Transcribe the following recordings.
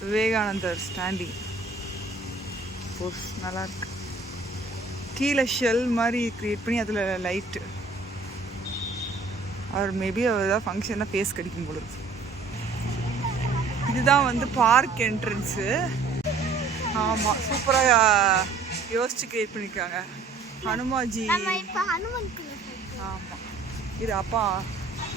விவேகானந்தர் standing Bose நல்லா இருக்கு. கீழே ஷெல் மாதிரி க்ரியேட் பண்ணி அதில் லைட்டு. அவர் மேபி அவர் ஏதாவது ஃபங்க்ஷனாக ஃபேஸ் கடிக்கும் போல இருக்கு. இதுதான் வந்து பார்க் என்ட்ரன்ஸு. ஆமாம், சூப்பராக யோசிச்சு க்ரியேட் பண்ணியிருக்காங்க. ஹனுமாஜி. ஆமாம், இது அப்பா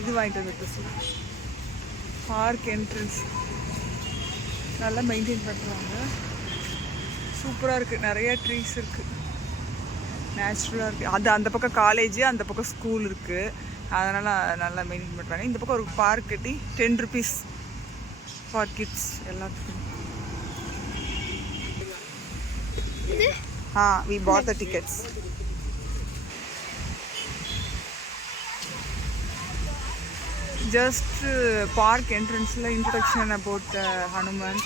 இது வாங்கிட்டு வந்து பார்க் என்ட்ரன்ஸ் நல்லா மெயின்டைன் பண்ணுறாங்க. சூப்பராக இருக்குது. நிறைய ட்ரீஸ் இருக்குது, நேச்சுரலாக இருக்குது. அது அந்த பக்கம் காலேஜ், அந்த பக்கம் ஸ்கூல் இருக்குது. அதனால் நல்லா மெயின்டைன் பண்ணுறாங்க. இந்த பக்கம் ஒரு பார்க் கட்டி 10 rupees ஃபார் கிட்ஸ் எல்லாத்துக்கும். we bought the tickets. Just park entrance la introduction about Hanuman.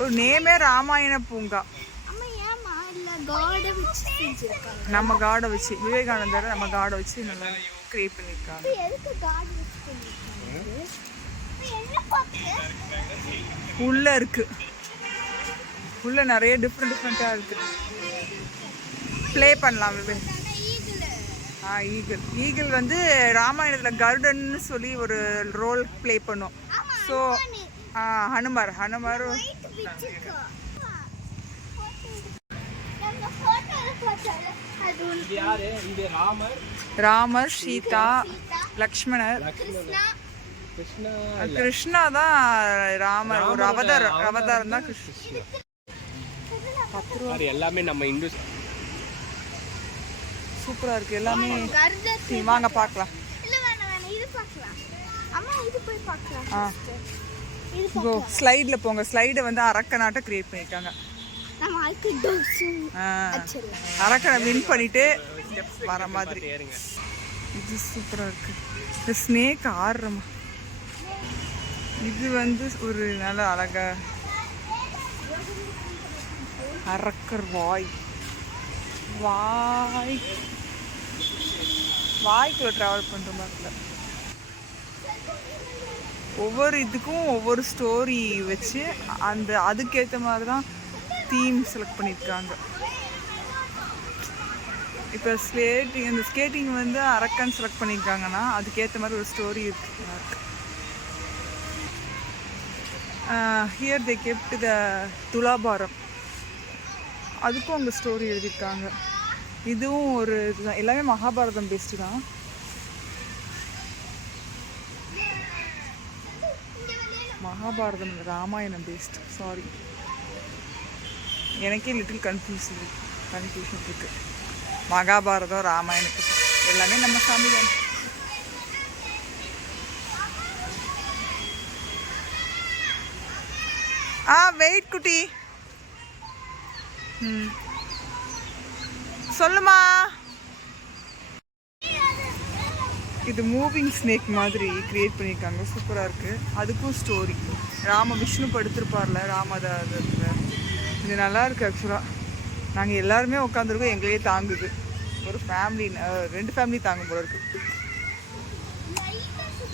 ஒரு நேமே ராமாயண பூங்கா. நம்ம காடை வச்சு விவேகானந்தர் நம்ம காடை வச்சு நல்லா கிரியேட் பண்ணியிருக்காங்க. உள்ள இருக்கு, உள்ள நிறைய டிஃப்ரெண்டா இருக்கு. ப்ளே பண்ணலாம். ஈகிள் வந்து ராமாயணத்தில் கருடன்னு சொல்லி ஒரு ரோல் ப்ளே பண்ணும். ஸோ ஹனுமார் ராமர், சீதா, லக்ஷ்மணர், கிருஷ்ணா தான் ராமர். ஒரு அவதாரம் தான் கிருஷ்ணா. 10 ரூபா எல்லாமே நம்ம இந்து. சூப்பரா இருக்கு எல்லாமே. வாங்க பார்க்கலாம். ஸ்லைட்ல போங்க. ஸ்லைடை வந்து அரக்கனாட்ட கிரியேட் பண்ணிருக்காங்க. அரக்கனை வின் பண்ணிட்டு வர மாதிரி. இது சூப்பரா இருக்கு. இந்த ஸ்னேக் ஆடுறமா. இது வந்து ஒரு நல்ல அழகா அரக்கர் வாய்க்குள்ள ட்ராவல் பண்ணுற மாதிரி. ஒவ்வொரு இதுக்கும் ஒவ்வொரு ஸ்டோரி வச்சு அதுக்கேற்ற மாதிரி தான் தீம் செலக்ட் பண்ணியிருக்காங்க. இப்போ இந்த ஸ்கேட்டிங் வந்து அரக்கன் செலக்ட் பண்ணியிருக்காங்கன்னா அதுக்கேற்ற மாதிரி ஒரு ஸ்டோரி இருக்கு. Here they kept the Thulabharam. அதுக்கும் அவங்க ஸ்டோரி எழுதியிருக்காங்க. இதுவும் ஒரு இதுதான். எல்லாமே மகாபாரதம் பேஸ்டு தான். மகாபாரதம் ராமாயணம் பேஸ்ட். சாரி, எனக்கே லிட்டில் கன்ஃபியூஷன் இருக்கு. மகாபாரதம் ராமாயணத்துக்கு எல்லாமே நம்ம சாமி தான். வெயிட் குட்டி. சொல்லுமா. இது மூவிங் ஸ்னேக் மாதிரி கிரியேட் பண்ணியிருக்காங்க. சூப்பராக இருக்குது. அதுக்கும் ஸ்டோரி. விஷ்ணு படுத்திருப்பார்ல ராமதாதத்தில். இது நல்லா இருக்குது. ஆக்சுவலாக நாங்கள் எல்லாருமே உட்காந்துருக்கோம். எங்களையே தாங்குது. ஒரு ஃபேமிலி 2 ஃபேமிலி தாங்கும் போல இருக்குது.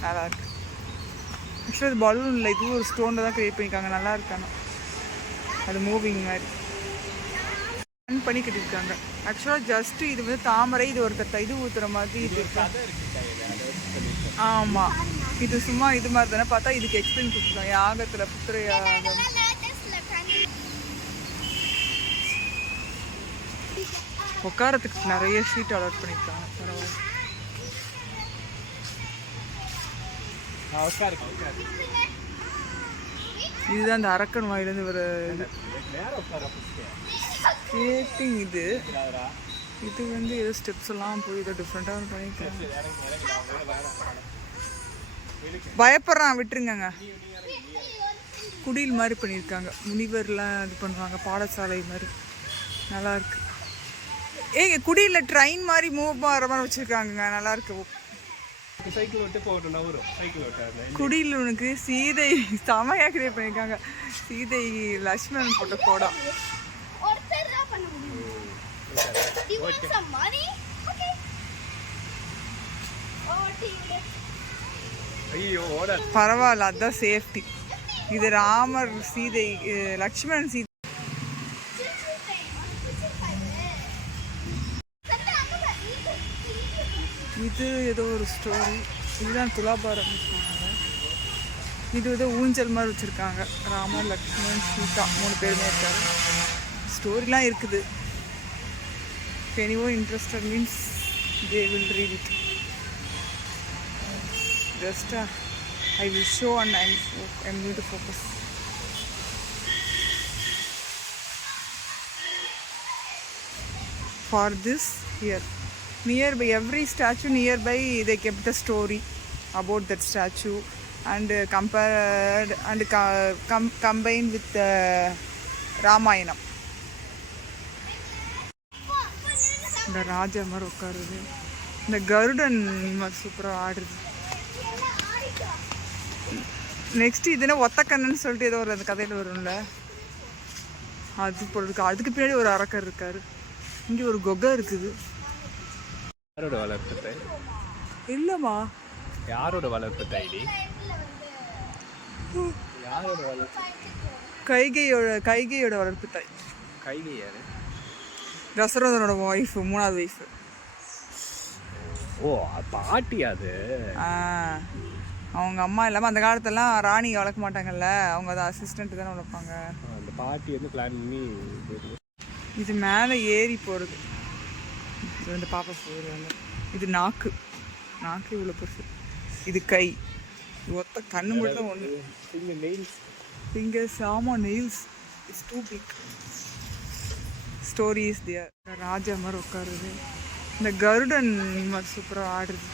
நல்லா இருக்கு. ஆக்சுவலாக இது பலூன் இல்லை, இதுவும் ஒரு ஸ்டோனில் தான் கிரியேட் பண்ணியிருக்காங்க. நல்லா இருக்காங்க. அது மூவிங் மாதிரி பண்ணி கட்டியிருக்காங்க. ஆக்சுவலாக ஜஸ்ட்டு இது வந்து தாமரை. இது ஒரு இது ஊற்றுற மாதிரி இது. ஆமாம், இது சும்மா இது மாதிரி தானே. பார்த்தா இதுக்கு எக்ஸ்பிளைன் கொடுத்துருக்காங்க. யாகத்தில் புத்திர யாகம். உட்காரத்துக்கு நிறைய சீட் அலாட் பண்ணியிருக்காங்க. இதுதான் இந்த அரக்கன் வாயிலிருந்து ஒரு ஸ்கேட்டிங். இது வந்து ஏதோ ஸ்டெப்ஸ் எல்லாம் போய் இதை டிஃப்ரெண்டாக பண்ணியிருக்காங்க. பயப்படுறான், விட்டுருங்க. குடில் மாதிரி பண்ணியிருக்காங்க. முனிவர்லாம் இது பண்ணுவாங்க. பாடசாலை மாதிரி நல்லா இருக்கு. குடியில் ட்ரெயின் மாதிரி மூவ் ஆகிற மாதிரி வச்சுருக்காங்க. நல்லா இருக்கு. குடியில் உனக்கு சீதை செமையா கிரியேட் பண்ணியிருக்காங்க. சீதை லக்ஷ்மணன் போட்ட கோடா. பரவாயில்ல, அதுதான் சேஃப்டி. இது ராமர் சீதை, லக்ஷ்மணன் சீதை. இது ஏதோ ஒரு ஸ்டோரி. இதுதான் துலாபாரம். இது ஏதோ ஊஞ்சல் மாதிரி வச்சுருக்காங்க. ராமர், லக்ஷ்மணன், சீதா 3 பேருமே இருக்காரு. ஸ்டோரிலாம் இருக்குது. If anyone interested means they will read it. Just I will show and I'm going to focus. For this here, nearby every statue nearby they kept the story about that statue and compared and combined with Ramayana. இந்த ராஜா மாதிரி உட்காருது. இந்த கருடன் மாதிரி சூப்பராக ஆடுறது. Next இதுனா ஒத்தக்கண்ணன்னு சொல்லிட்டு ஏதோ ஒரு அந்த கதையில் வரும்ல, அது போல இருக்கு. அதுக்கு பின்னாடி ஒரு அரக்கர் இருக்காரு. இங்கே ஒரு கொகை இருக்குது. யாரோட வளர்ப்பு தாய்? இல்லைம்மா, யாரோட வளர்ப்பு தாய்டி? யாரோட வளர்ப்பு? கைகையோட வளர்ப்பு தாய். கைகை யாரு? தசரதனோட ஒய்ஃபு, 3வது ஒய்ஃபு. ஓ, பாட்டி அது. அவங்க அம்மா இல்லாமல் அந்த காலத்துலலாம் ராணி வளர்க்க மாட்டாங்கல்ல, அவங்க அதை அசிஸ்டண்ட்டு தானே வளர்ப்பாங்க. அந்த பாட்டி வந்து பிளான் பண்ணி. இது மேலே ஏறி போகிறது. இது வந்து பாப்பா போகிறது. இது நாக்கு இவ்வளோ பெருசு. இது கை. ஒத்த கண்ணு மட்டும் தான் ஒன்று. ஃபிங்கர்ஸ். ஆமாம், nails. It's too big. Story is there. ராஜா மாதிரி உட்காருது. இந்த கருடன் மாதிரி சூப்பராக ஆடுறது.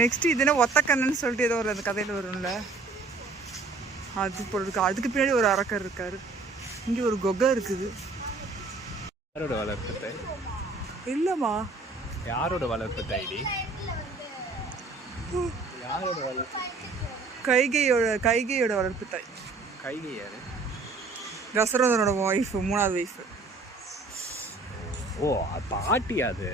நெக்ஸ்ட் இதுனா ஒத்தக்கண்ணன்னு சொல்லிட்டு ஏதோ ஒரு அந்த கதையில் வரும்ல, அது போல இருக்கு. அதுக்கு பின்னாடி ஒரு அரக்கர் இருக்காரு. இங்கே ஒரு கொகை இருக்குது. யாரோட வளர்ப்பு தாய்? இல்லைம்மா, யாரோட வளர்ப்பு தாய்டி? யாரோட வளர்ப்பு? கைகையோட வளர்ப்பு தாய். கைகை யாரு? தசரதனோட ஒய்ஃபு, 3வது ஒய்ஃபு. ஓ, பாட்டி அது.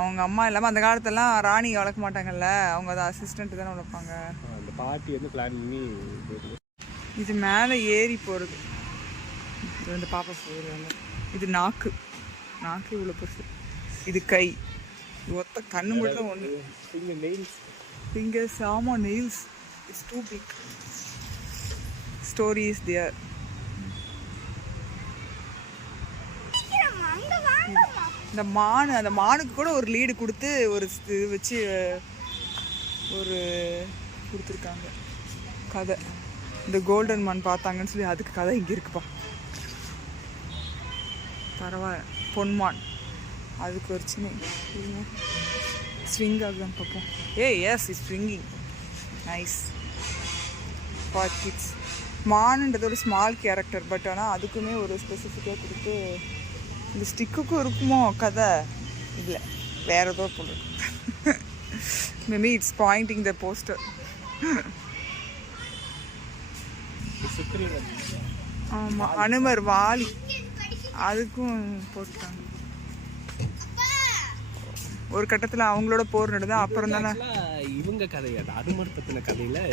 அவங்க அம்மா இல்லாமல் அந்த காலத்துலலாம் ராணி வளர்க்க மாட்டாங்கல்ல, அவங்க அதை அசிஸ்டண்ட்டு தானே வளர்ப்பாங்க. அந்த பாட்டி வந்து பிளான் பண்ணி. இது மேலே ஏறி போகிறது. இது வந்து பாப்பா போகிறது. இது நாக்கு இவ்வளோ பெருசு. இது கை. ஒத்த கண்ணு மட்டும் தான் ஒன்று. ஃபிங்கர்ஸ். ஆமாம், nails. It's too big. Story is there. அந்த மானுக்கு கூட ஒரு லீடு கொடுத்து ஒரு இது வச்சு ஒரு கொடுத்துருக்காங்க கதை. இந்த கோல்டன் மான் பார்த்தாங்கன்னு சொல்லி அதுக்கு கதை இங்கே இருக்குப்பா. பரவாயில்ல. பொன்மான் அதுக்கு ஒரு சின்ன ஸ்விங் ஆகுதான் பார்ப்போம். Yes is swinging. Nice for kids. மானுன்றது ஒரு ஸ்மால் கேரக்டர், பட் ஆனால் அதுக்குமே ஒரு ஸ்பெசிஃபிக்காக கொடுத்து. இந்த ஸ்டிக்குக்கும் இருக்குமோ கதை? இல்லை, வேறு ஏதோ போல இருக்கு. Maybe it's pointing the poster. ஆமாம், அனுமர் வாலி அதுக்கும் போட்டுட்டாங்க. ஒரு கட்டத்தில் அவங்களோட போர் நடந்தா அப்புறம் தானே இவங்க கதையாது. அனுமர் பற்றின கதையில்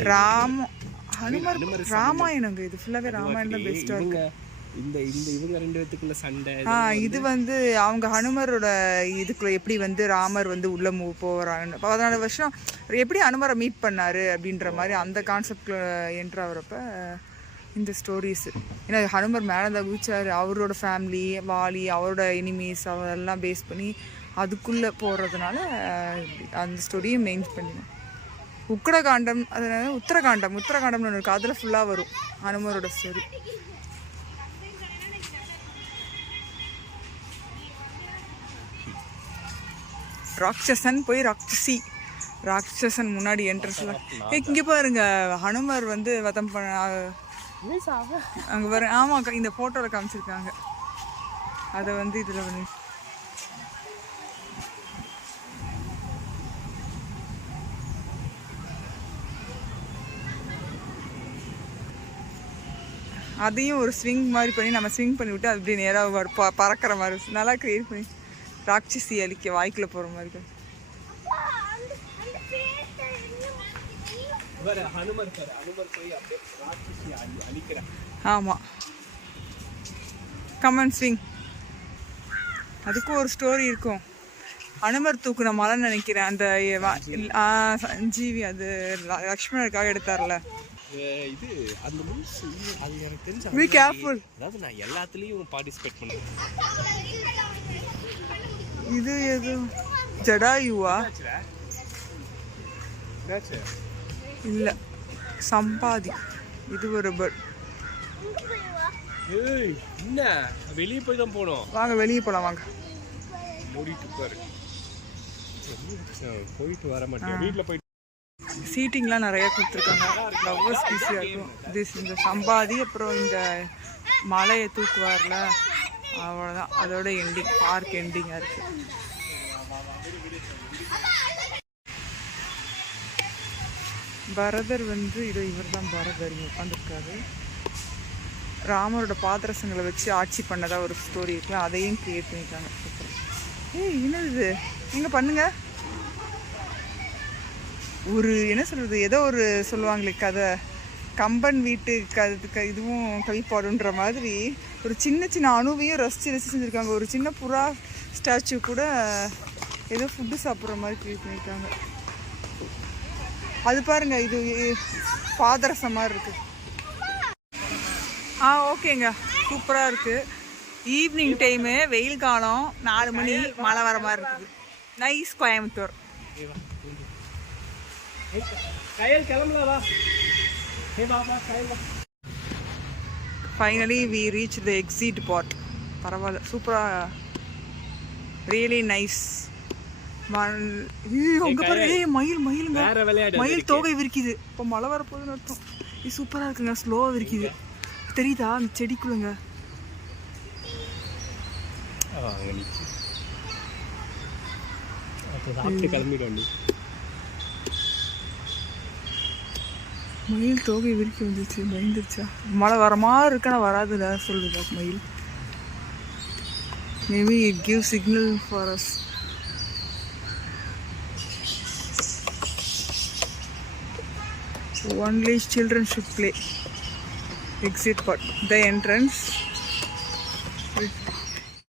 அனுமர் ராமாயணங்க. இது ஃபுல்லாகவே ராமாயணம் தான் பெஸ்ட்டாக இருக்கு. இந்த இவங்க 2 பேத்துக்குள்ள சண்டை. இது வந்து அவங்க ஹனுமரோட இதுக்குள்ள எப்படி வந்து ராமர் வந்து உள்ள போகிறாங்க. 14 வருஷம் எப்படி அனுமரை மீட் பண்ணாரு அப்படின்ற மாதிரி அந்த கான்செப்ட்ல என்ட்ரு ஆகிறப்ப இந்த ஸ்டோரிஸ். ஏன்னா ஹனுமர் மேலே தான் குதிச்சார். அவரோட ஃபேமிலி, வாலி, அவரோட எனிமீஸ் அவரெல்லாம் பேஸ் பண்ணி அதுக்குள்ளே போகிறதுனால அந்த ஸ்டோரியை மெயின் பண்ணினேன். உக்கடகாண்டம், அதனால உத்தரகாண்டம்னு ஒன்று இருக்குது. அதில் ஃபுல்லாக வரும் ஹனுமரோட ஸ்டோரி. ராட்சசன் போய் ராட்சசன் முன்னாடி என்ட்ரன்ஸ்லாம் இங்கே பாருங்க. ஹனுமர் வந்து வதம் பண்ண அங்கே பாருங்க. ஆமாம், இந்த ஃபோட்டோவில் காமிச்சிருக்காங்க. அதை வந்து இதில் பண்ணி அதையும் ஒரு ஸ்விங் மாதிரி பண்ணி நம்ம ஸ்விங் பண்ணி விட்டு அது அப்படியே நேராக பறக்கிற மாதிரி நல்லா க்ரியேட் பண்ணி ராட்சசி அழிக்க வாய்க்குள்ள போகிற மாதிரி. வேற ஹனுமர் சார், ஹனுமர் போய் அப்படியே ராட்சசி அழிக்கிறார். ஆமாம், கமன் ஸ்விங். அதுக்கும் ஒரு ஸ்டோரி இருக்கும். அனுமர் தூக்குன மலைன்னு நினைக்கிறேன். அந்த சஞ்சீவி அது லக்ஷ்மணருக்காக எடுத்தார்ல. இது அந்த மூவ்ஸ் அது எனக்கு தெரிஞ்ச. Be careful. அதாவது நான் எல்லாத்துலேயும் பார்ட்டிசிபேட் பண்ணேன். இது எது ஜடாயுவா? இல்லை, சம்பாதி. இது ஒரு பேர்ட். ஏய் என்ன, வெளியே போய் தான் போனோம். வாங்க வெளியே போகலாம், வாங்க. மூடிட்டு பாரு, போயிட்டு வர மாட்டேன். வீட்டில் போயிட்டு சீட்டிங்லாம் நிறைய கொடுத்துருக்காங்க. ஃப்ளவர்ஸ் ஈஸியாக இருக்கும். இந்த சம்பாதி அப்புறம் இந்த மலையை தூக்குவார்ல, அவ்வளோதான். அதோட எண்டிங், பார்க் எண்டிங்காக இருக்குது. பரதர் வந்து இவர் தான் பரதர். இங்கே உட்காந்துருக்காரு. ராமரோட பாதரசங்களை வச்சு ஆட்சி பண்ணதா ஒரு ஸ்டோரி இருக்குல்ல, அதையும் கிரியேட் பண்ணிட்டாங்க. சூப்பர். ஏய் என்னது, எங்கே பண்ணுங்க. ஒரு என்ன சொல்கிறது, ஏதோ ஒரு சொல்லுவாங்களே கதை, கம்பன் வீட்டு இதுவும் கவிப்பாடுன்ற மாதிரி ஒரு சின்ன சின்ன அணுவையும் ரசித்து செஞ்சுருக்காங்க. ஒரு சின்ன புறா ஸ்டாச்சு கூட ஏதோ ஃபுட்டு சாப்பிட்ற மாதிரி கிரியேட் பண்ணியிருக்காங்க. அது பாருங்க, இது பாதரசம் மாதிரி இருக்குது. ஓகேங்க, சூப்பராக இருக்குது. ஈவினிங் டைமு, வெயில் காலம், 4 மணி, மழை வர மாதிரி இருக்குது. Nice Coimbatore. Finally we reach the exit part. பரவாயில்ல, சூப்பராக, ரியலி நைஸ். அங்கே பாருங்க, மயிலுங்க, மயில் தோகை விரிக்குது. இப்போ மழை வரப்போகுதுன்னு அர்த்தம். இது சூப்பராக இருக்குங்க, ஸ்லோவாக விரிக்குது. தெரியுதா அந்த செடிக்குள்ளங்க? கிளம்பிடும். மயில் தோகை விரிக்க வந்துச்சு, பயந்துருச்சா? மழை வர மாதிரி இருக்குன்னா வராதுல சொல்லுதா மயில். Maybe it give signal for us. Only children should play. Exit part. The entrance.